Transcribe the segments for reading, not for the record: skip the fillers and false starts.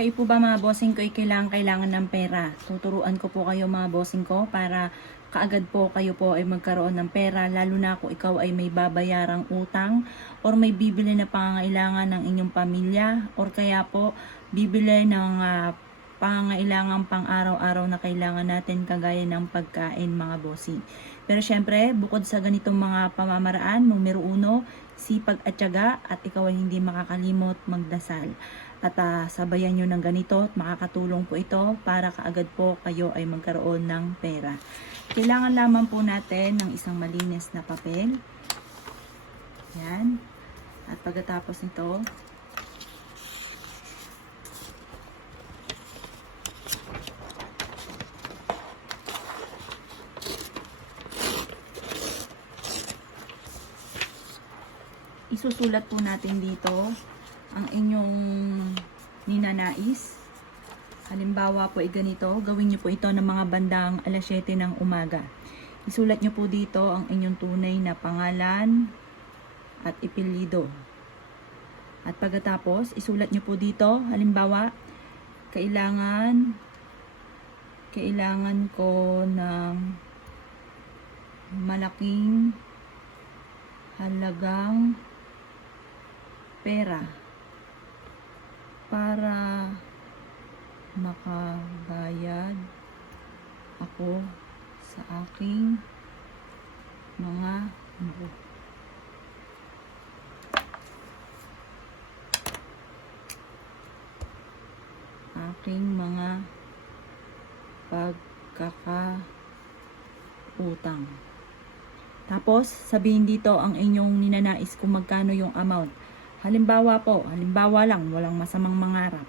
Kayo po ba mga bossing ko ay kailangan ng pera? Tuturuan ko po kayo mga bossing ko para kaagad po kayo po ay magkaroon ng pera, lalo na kung ikaw ay may babayarang utang or may bibili na pangangailangan ng inyong pamilya or kaya po bibili ng pangangailangan pang araw-araw na kailangan natin kagaya ng pagkain mga bossing. Pero syempre, bukod sa ganitong mga pamamaraan, numero 1, sipag at tiyaga at ikaw ay hindi makakalimot magdasal. At sabayan nyo ng ganito at makakatulong po ito para kaagad po kayo ay magkaroon ng pera. Kailangan lamang po natin ng isang malinis na papel. Yan. At pagkatapos nito, isusulat po natin dito ang inyong ninanais. Halimbawa po ay ganito, gawin nyo po ito ng mga bandang alas 7 ng umaga. Isulat nyo po dito ang inyong tunay na pangalan at ipelyido. At pagkatapos, isulat nyo po dito, halimbawa, kailangan ko ng malaking halagang pera para makabayad ako sa aking mga pagkakautang. Tapos, sabihin dito ang inyong ninanais kung magkano yung amount. Halimbawa lang, walang masamang mangarap.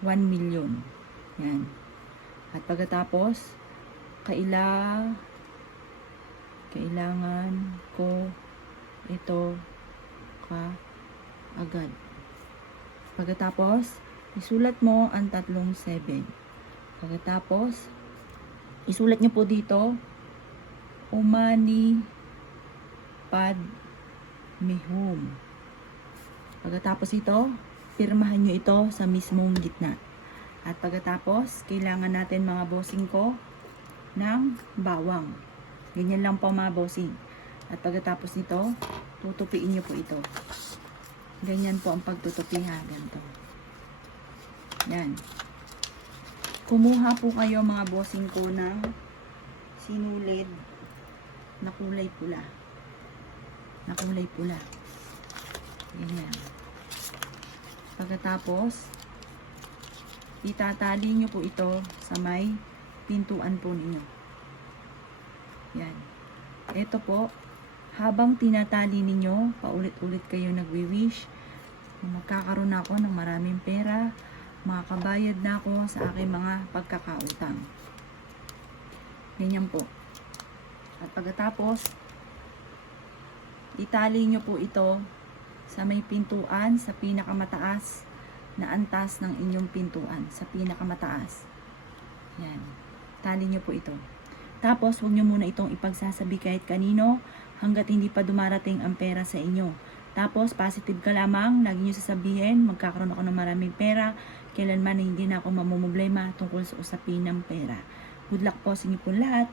1 million. Yan. At pagkatapos, kailangan ko ito agad. Pagkatapos, isulat mo ang 37. Pagkatapos, isulat niyo po dito, umani pad mihum. Pagkatapos ito, pirmahan nyo ito sa mismong gitna. At pagkatapos, kailangan natin mga bossing ko ng bawang. Ganyan lang po mga bossing. At pagkatapos nito, tutupiin nyo po ito. Ganyan po ang pagtutupi ha. Ganito. Yan. Kumuha po kayo mga bossing ko ng sinulid na kulay pula. Ganyan. Pagkatapos, itatali nyo po ito sa may pintuan po ninyo. Yan. Ito po, habang tinatali ninyo, paulit-ulit kayo nagwi-wish, magkakaroon ako ng maraming pera, makakabayad na ako sa aking mga pagkakautang. Ganyan po. At pagkatapos, itali nyo po ito sa may pintuan, sa pinakamataas na antas ng inyong pintuan, sa pinakamataas. Yan. Tali nyo po ito. Tapos, huwag nyo muna itong ipagsasabi kahit kanino hanggat hindi pa dumarating ang pera sa inyo. Tapos, positive ka lamang, lagi nyo sasabihin, magkakaroon ako ng maraming pera, kailanman na hindi na ako mamumblema tungkol sa usapin ng pera. Good luck po sa inyo po lahat.